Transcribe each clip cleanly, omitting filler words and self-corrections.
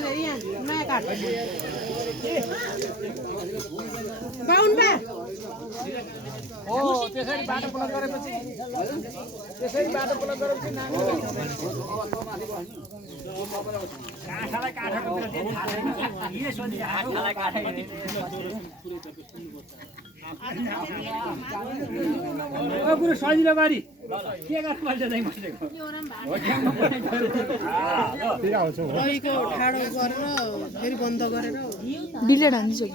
नयाँ काठ बाहुन बा हो त्यसरी बाटो ब्लक गरेपछि काठलाई काठको यही सोधि काठलाई काठै ओ गुरु सजिलो गरी के गर्नुपर्छ चाहिँ बसेको रहीको ठाडो गरेर फेरि बन्द गरेर डिलेट हान्छु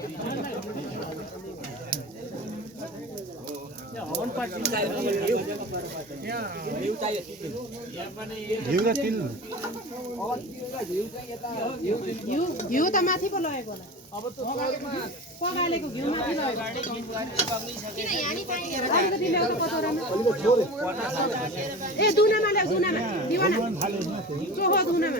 घिउ त माथि पो लगेको होला पगालेको घिउ माथि लगेको ए दुनामा ल्याऊ दुनामा दिवाना चोखो दुनामा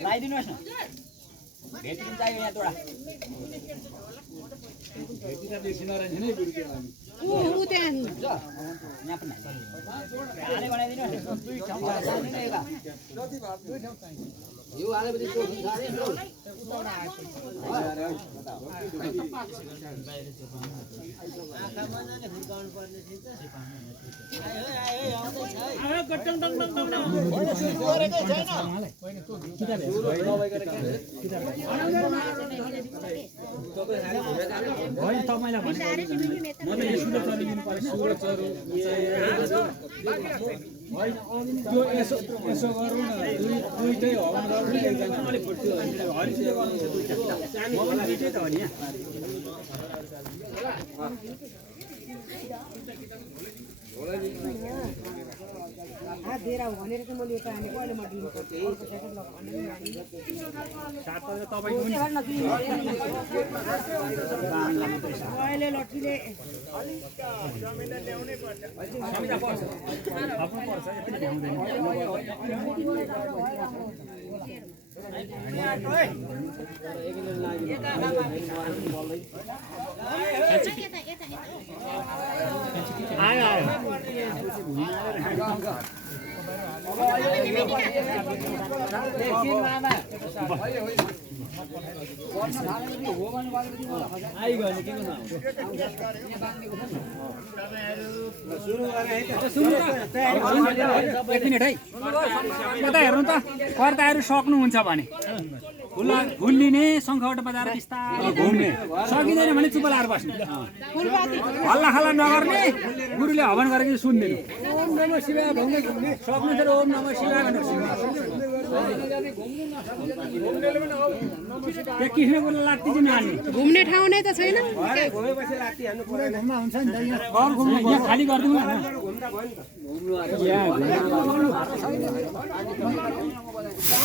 लाइदिनुहोस् न भेटिन चाहियो यहाँ तोडा भेटिन बेसी नरहन्छ नि गुरु के लानु उ त्यहाँ यहाँ पनि हाले बनाइदिनुहोस् न दुई ठाउँ जाने नै ला जति भात दुई ठाउँ चाहिन्छ यो हालेपछि त्यो खाने नि आँखामा जाने हुर्काउनु पर्ने थिन्छ आयो गट्टङ टङ टङ टङ सुरु गरेकै छैन होइन तपाईँलाई भने म त यसो चलिदिनु पर्छ सुर चरु होइन त्यो यसो गरौँ न दुईटै हवन गरौँ एकजना अलिक फुट्यो हरिसियो गर्नु छ दुईटा दुईटै त हो नि भनेर चाहिँ मैले यता हानेको अहिले म दिनु पर्छ अहिले लट्ठीले आयो आयो यता हेर्नु त कर्ताहरू सक्नुहुन्छ भने फुल्लिने शङ्खबाट बजाएर बिस्तारै घुम्ने सकिँदैन भने चुप लाएर बस्ने हल्ला खल्ला नगर्ने गुरुले हवन गरेको सुन्दिनु ओम नमः शिवाय भन्दै घुम्ने सक्नु छ ओम नमः शिवाय भनेर कृष्णको लात्ती चाहिँ नहाल्ने घुम्ने ठाउँ नै त छैन खाली गरिदिउँ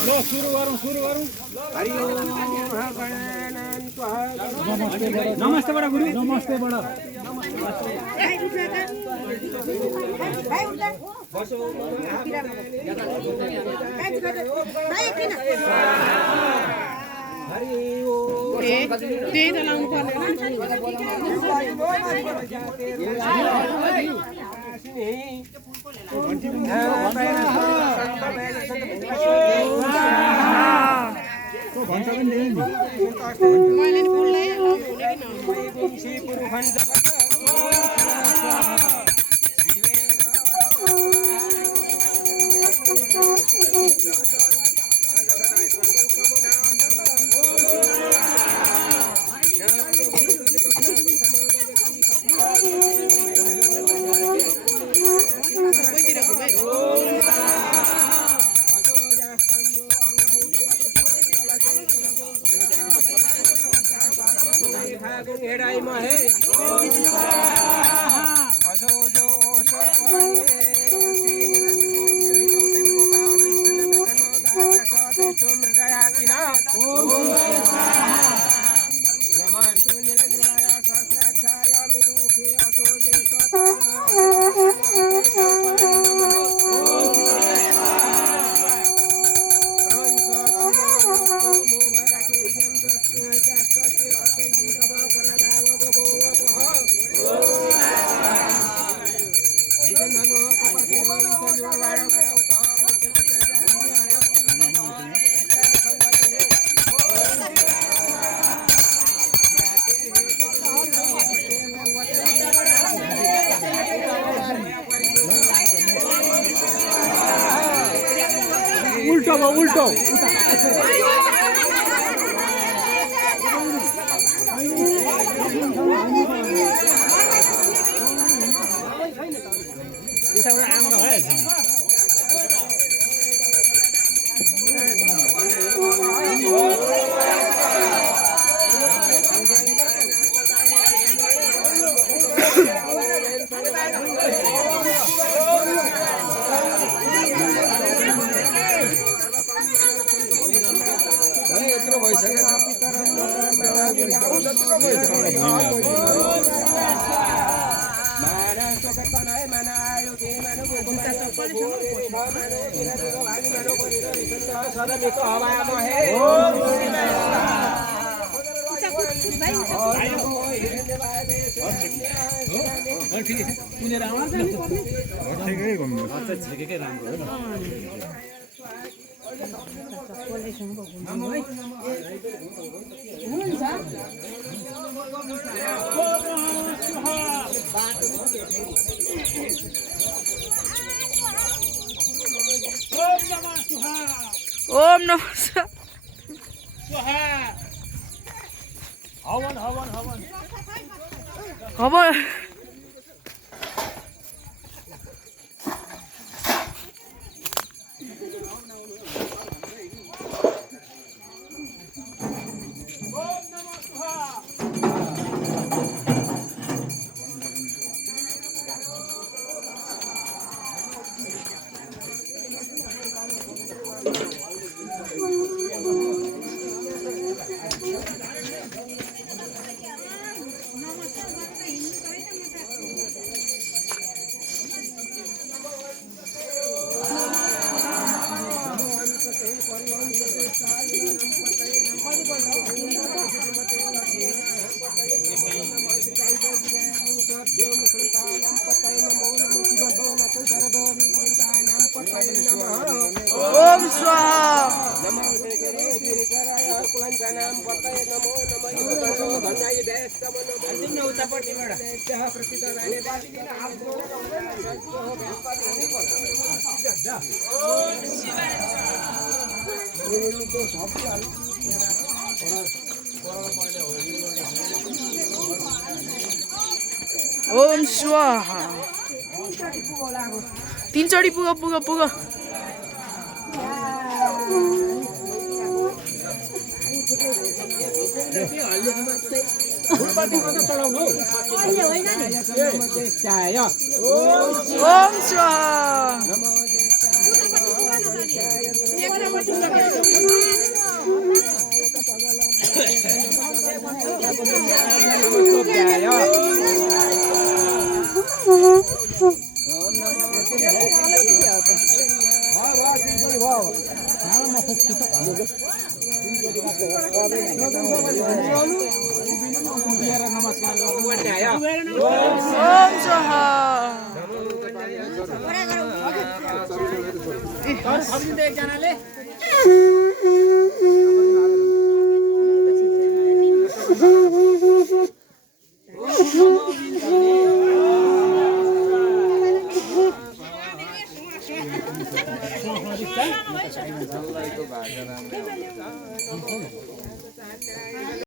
ल सुरु गरौँ नमस्ते बडा गुरु नमस्ते बडा त्यही त लाउनु पर्ने मैले नि फुललाई हेडाइमा है उल्टो ओम नमः शिवाय हवन हवन हवन हवन ओम स्वाहा ओम स्वाहा तीनचोटि पुग पुग पुग ओम स्वाहा ओम स्वाहा एकजनाले